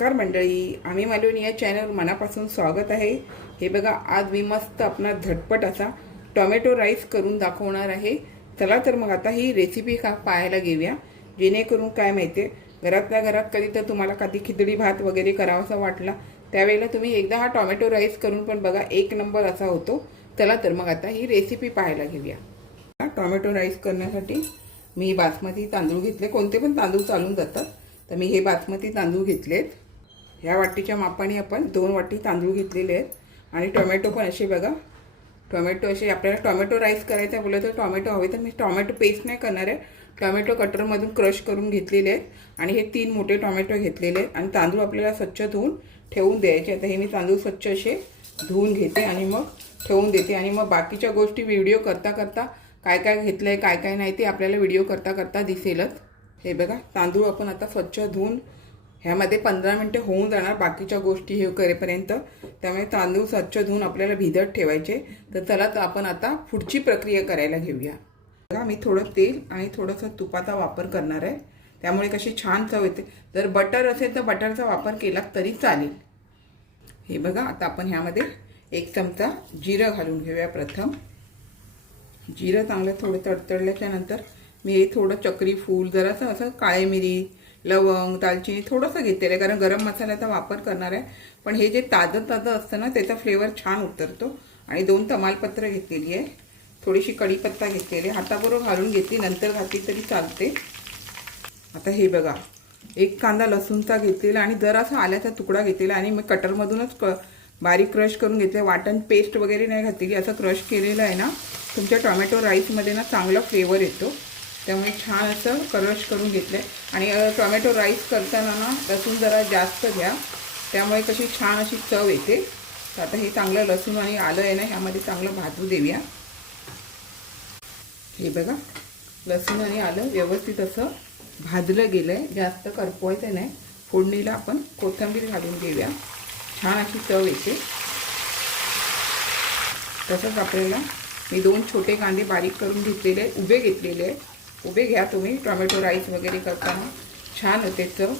नमस्कार मंडळी, आम्ही मालवणी या चॅनल मनापासून स्वागत आहे। हे बघा, आज मी मस्त आपला झटपट असा टोमॅटो राईस करून दाखवणार आहे। चला तर मग आता ही रेसिपी पाहायला घेऊया, जेणेकरून काय माहिती घरातल्या घरात कधी तर तुम्हाला कधी खिचडी भात वगैरे करावासा वाटला त्यावेळेला तुम्ही एकदा हा टोमॅटो राईस करून पण बघा, एक नंबर असा होतो। चला तर मग आता ही रेसिपी पाहायला घेऊया। टोमॅटो राईस करण्यासाठी मी बासमती तांदूळ घेतले, कोणते पण तांदूळ चालून जातात। तर मी हे बासमती तांदूळ घेतलेत। ह्या वाटीच्या मापाने आपण 2 वाटी तांदूळ घेतलेले आहेत। आणि टोमॅटो पण असे बघा, टोमॅटो असे आपल्याला टोमॅटो राईस करायचा बोललं तर टोमॅटो हवे तर मी टोमॅटो पेस्ट नाही करणार आहे, टोमॅटो कटरमधून क्रश करून घेतलेले आहेत। आणि हे 3 मोठे टोमॅटो घेतलेले आहेत। आणि तांदूळ आपल्याला स्वच्छ धुवून ठेवून द्यायचे। आता हे मी तांदूळ स्वच्छ असे धुवून घेते आणि मग ठेवून देते। आणि मग बाकीच्या गोष्टी व्हिडिओ करता करता काय काय घेतलंय काय काय नाही ते आपल्याला व्हिडिओ करता करता दिसेलच। हे बघा, तांदूळ आपण आता स्वच्छ धुवून ह्यामध्ये 15 मिनिटे होऊन जाणार बाकीच्या गोष्टी हे करेपर्यंत। त्यामुळे तांदूळ स्वच्छ धुवून आपल्याला भिजत ठेवायचे। तर चला तर आपण आता पुढची प्रक्रिया करायला घेऊया। बघा, मी थोडं तेल आणि थोडंसं तुपाचा वापर करणार आहे, त्यामुळे कशी छान चव येते। जर बटर असेल तर बटरचा वापर केला तरी चालेल। हे बघा, आता आपण ह्यामध्ये 1 चमचा जिरं घालून घेऊया। प्रथम जिरं चांगलं थोडं तडतडल्याच्या नंतर मी हे थोडं चक्री फूल, जरासं असं काळे मिरी, लवंग, दालचिनी थोडंसं घेतलेलं आहे, कारण गरम मसाल्याचा वापर करणार आहे। पण हे जे ताजं ताजं असतं ना, त्याचा फ्लेवर छान उतरतो। आणि 2 तमालपत्र घेतलेली आहे, थोडीशी कढीपत्ता घेतलेली, हाताबरोबर घालून घेतली, नंतर घातली तरी चालते। आता हे बघा, 1 कांदा लसूणचा घेतलेला आणि जरासा आल्याचा तुकडा घेतलेला आणि मी कटरमधूनच बारीक क्रश करून घेतले। वाटण पेस्ट वगैरे नाही घातलेली, असं क्रश केलेलं आहे ना, तुमच्या टोमॅटो राईसमध्ये ना चांगला फ्लेवर येतो। त्यामुळे छान असं क्रश करून घेतलं। आणि टोमॅटो राईस करताना ना लसूण जरा जास्त घ्या, त्यामुळे कशी छान अशी चव येते। तर आता हे चांगलं लसूण आणि आलं आहे ना, ह्यामध्ये चांगलं भाजू देऊया। हे बघा, लसूण आणि आलं व्यवस्थित असं भाजलं गेलं आहे, जास्त करपवायचं नाही। फोडणीला आपण कोथिंबीर घालून घेऊया, छान अशी चव येते। तसंच आपल्याला मी 2 छोटे कांदे बारीक करून घेतलेले, उभे घेतलेले आहे। उभे घ्या तुम्ही, टोमॅटो राईस वगैरे करताना छान होते चव।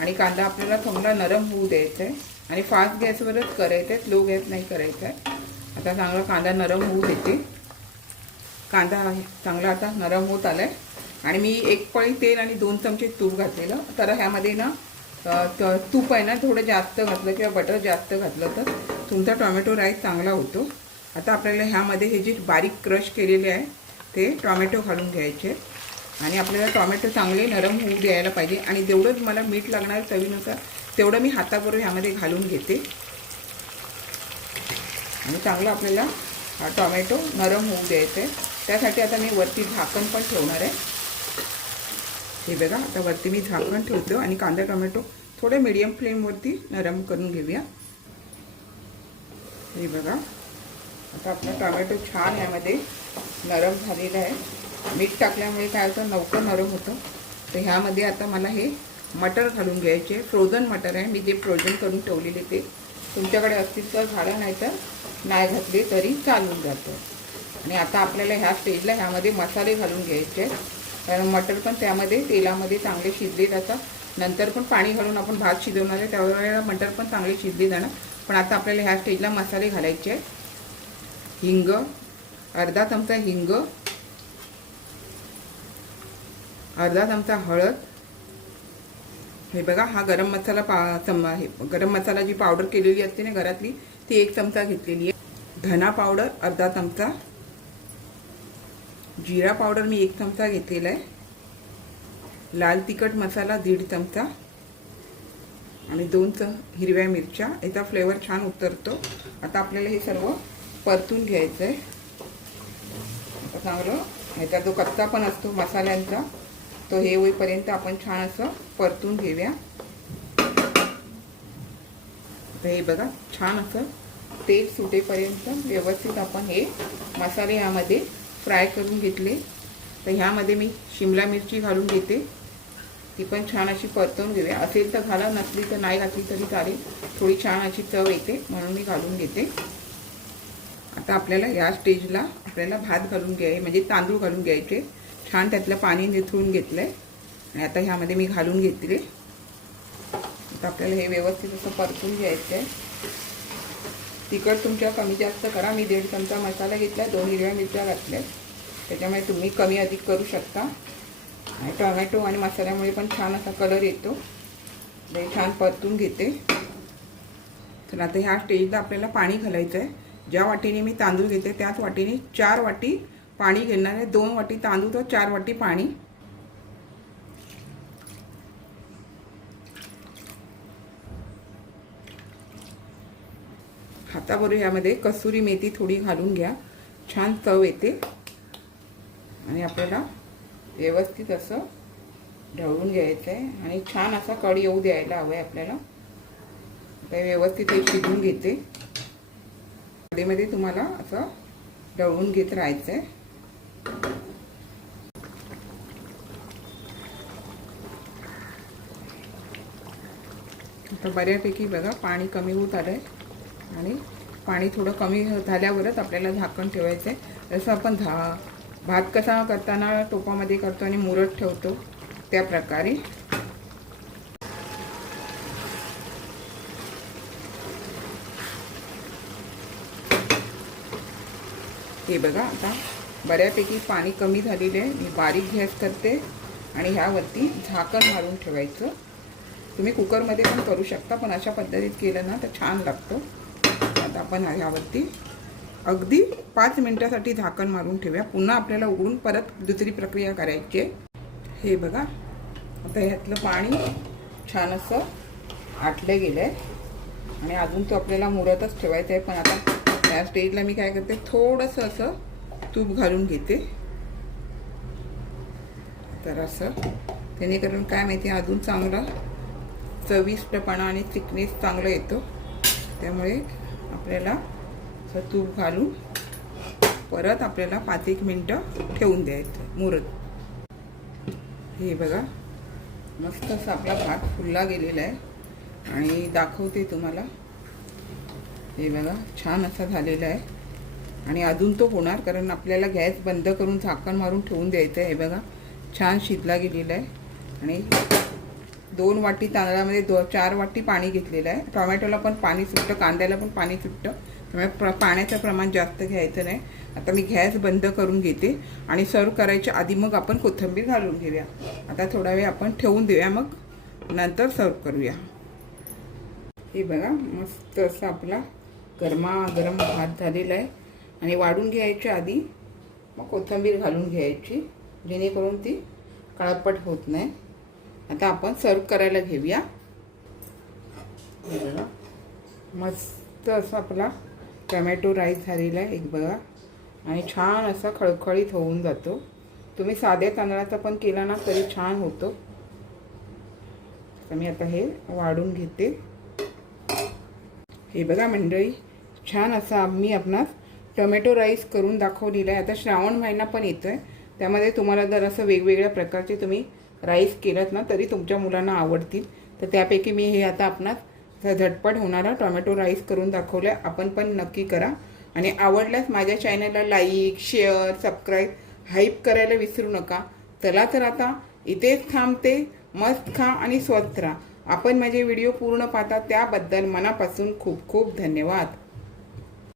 आणि कांदा आपल्याला चांगला नरम होऊ द्यायचा आहे आणि फास्ट गॅसवरच करायचं आहे, स्लो गॅस नाही करायचा आहे। आता चांगला कांदा नरम होऊ देते। कांदा चांगला आता नरम होत आला आहे आणि मी 1 पळी तेल आणि 2 चमचे तूप घातलेलं। तर ह्यामध्ये ना तूप आहे ना थोडं जास्त घातलं किंवा बटर जास्त घातलं तर तुमचा टोमॅटो राईस चांगला होतो। आता आपल्याला ह्यामध्ये हे जे बारीक क्रश केलेले आहे ते टोमॅटो घालून घ्यायचे आणि आपल्याला टोमॅटो चांगले नरम होऊ द्यायला पाहिजे। आणि जेवढंच मला मीठ लागणार चवीनुसार तेवढं मी हाताबरोबर ह्यामध्ये घालून घेते। आणि चांगलं आपल्याला हा टोमॅटो नरम होऊ द्यायचा आहे, त्यासाठी आता मी वरती झाकण पण ठेवणार आहे। हे बघा, आता वरती मी झाकण ठेवतो आणि कांदा टोमॅटो थोडे मीडियम फ्लेमवरती नरम करून घेऊया। हे बघा, आता आपला टोमॅटो छान यामध्ये नरम झालेला आहे। मीठ टाकल्यामुळे काय होतं, लवकर नरम होतं। तर ह्यामध्ये आता मला हे मटर घालून घ्यायचे। फ्रोझन मटर आहे, मी जे फ्रोझन करून ठेवलेले ते तुमच्याकडे असतील तर घाला, नाही तर नाही घातले तरी चालून जातं। आणि आता आपल्याला ह्या स्टेजला ह्यामध्ये मसाले घालून घ्यायचे आहेत, कारण मटर पण त्यामध्ये तेलामध्ये चांगले शिजले जातात। नंतर पण पाणी घालून आपण भात शिजवणार आहे, त्यावेळेला मटर पण चांगले शिजले जाणार। पण आता आपल्याला ह्या स्टेजला मसाले घालायचे आहेत। हिंग, अर्धा चमचा हिंग, अर्धा चमचा हळद। हे बघा, हा गरम मसाला गरम मसाला जी पावडर केलेली असते ना घरातली, ती 1 चमचा घेतलेली आहे। धना पावडर अर्धा चमचा, जिरा पावडर मी 1 चमचा घेतलेला आहे, लाल तिखट मसाला 1.5 चमचा आणि 2 हिरव्या मिरच्या, याचा फ्लेवर छान उतरतो। आता आपल्याला हे सर्व परतून घ्यायचं आहे। आता चांगलं ह्याचा जो कच्चा पण असतो मसाल्यांचा तो हे होईपर्यंत आपण छान असं परतून घेऊया। तर हे बघा, छान असं तेल सुटेपर्यंत व्यवस्थित आपण हे मसाले यामध्ये फ्राय करून घेतले। तर ह्यामध्ये मी शिमला मिरची घालून घेते, ती पण छान अशी परतून घेऊया। असेल तर घाला, नसली तर नाही घातली तरी चालेल, थोडी छान अशी चव येते म्हणून मी घालून घेते। आता आपल्याला या स्टेजला आपल्याला भात घालून घ्यायचे, म्हणजे तांदूळ घालून घ्यायचे। छान त्यातलं पाणी निथळून घेतलंय आणि आता ह्यामध्ये मी घालून घेतले। आता आपल्याला हे व्यवस्थित असं परतून घ्यायचं आहे. तिखट तुमच्या कमी जास्त करा. मी 1.5 चमचा मसाला घेतला, 2 हिरव्या मिरच्या घातल्या, त्याच्यामुळे तुम्ही कमी अधिक करू शकता. आणि टोमॅटो आणि मसाल्यामुळे पण छान असा कलर येतो. हे छान परतून घेते. तर आता ह्या स्टेजला आपल्याला पाणी घालायचं आहे. ज्या वाटीने मी तांदूळ घेते त्याच वाटीने 4 वाटी पाणी घेणार आहे. 2 वाटी तांदूळ तर 4 वाटी पाणी. हाताबरोबर यामध्ये कसुरी मेथी थोडी घालून घ्या, छान चव येते. आणि आपल्याला व्यवस्थित असं ढवळून घ्यायचं आहे आणि छान असा कढी येऊ द्यायला हवं आहे आपल्याला. ते व्यवस्थित हे शिजवून घेते. कढईमध्ये तुम्हाला असं ढवळून घेत राहायचं आहे. आता बऱ्यापैकी बघा पाणी कमी होत आलं आहे. आणि पाणी थोडं कमी झाल्यावरच आपल्याला झाकण ठेवायचं आहे. जसं आपण भात कसा करताना टोपामध्ये करतो आणि मुरत ठेवतो त्या प्रकारे. हे बघा आता बऱ्यापैकी पाणी कमी झालेले आहे. मी बारीक गॅस करते आणि ह्यावरती झाकण मारून ठेवायचं. तुम्ही कुकरमध्ये पण करू शकता, पण अशा पद्धतीत केलं ना तर छान लागतो. आता आपण ह्यावरती अगदी 5 मिनिटासाठी झाकण मारून ठेवूया. पुन्हा आपल्याला उघडून परत दुसरी प्रक्रिया करायची आहे. हे बघा आता ह्यातलं पाणी छान असं आटलं गेलं आहे आणि अजून तो आपल्याला मुरतच ठेवायचं आहे. पण आता या स्टेजला मी काय करते, थोडंसं असं तूप घालून घेते. तर असं त्याने करून काय माहिती अजून चांगला चविष्टपणा आणि थिकनेस चांगला येतो. त्यामुळे आपल्याला असं तूप घालून परत आपल्याला 5-1 मिनटं ठेवून द्यायचं मुरत. हे बघा मस्त असा आपला भात फुलला गेलेला आहे आणि दाखवते तुम्हाला. हे बघा छान असा झालेला आहे आणि अजून तो होणार, कारण आपल्याला गॅस बंद करून झाकण मारून ठेवून द्यायचं आहे. हे बघा छान शिजला गेलेला आहे आणि 2 वाटी तांदळामध्ये 4 वाटी पाणी घेतलेलं आहे. टोमॅटोला पण पाणी सुटतं, कांद्याला पण पाणी सुटतं, त्यामुळे पाण्याचं प्रमाण जास्त घ्यायचं नाही. आता मी गॅस बंद करून घेते आणि सर्व करायच्या आधी मग आपण कोथिंबीर घालून घेऊया. आता थोडा वेळ आपण ठेवून देऊया, मग नंतर सर्व करूया. हे बघा मस्त असं आपला गरमागरम भात झालेला आहे आणि वाढून घ्यायच्या आधी मग कोथिंबीर घालून घ्यायची, जेणेकरून ती काळपट होत नाही. आता आपण सर्व करायला घेऊया. बघा मस्त असा आपला टोमॅटो राईस झालेला आहे. एक बघा आणि छान असा खळखळीत होऊन जातो. तुम्ही साध्या तांदळाचा पण केला ना तरी छान होतो. तर मी आता हे वाढून घेते. हे बघा मंडळी छान असा मी आपणास टोमॅटो राईस करून दाखवलेला आहे. आता श्रावण महिना पण येतोय, त्यामध्ये तुम्हाला जर असं वेगवेगळ्या प्रकारचे तुम्ही राईस केलात ना तरी तुमच्या मुलांना आवडतील. तर त्यापैकी मी हे आता आपणास झटपट होणारा टोमॅटो राईस करून दाखवला आहे. आपण पण नक्की करा आणि आवडल्यास माझ्या चॅनलला लाईक, शेअर, सबस्क्राईब, हाईप करायला विसरू नका. चला तर आता इथेच थांबते. मस्त खा आणि स्वस्थ राहा. आपण माझे व्हिडिओ पूर्ण पाहता त्याबद्दल मनापासून खूप खूप धन्यवाद.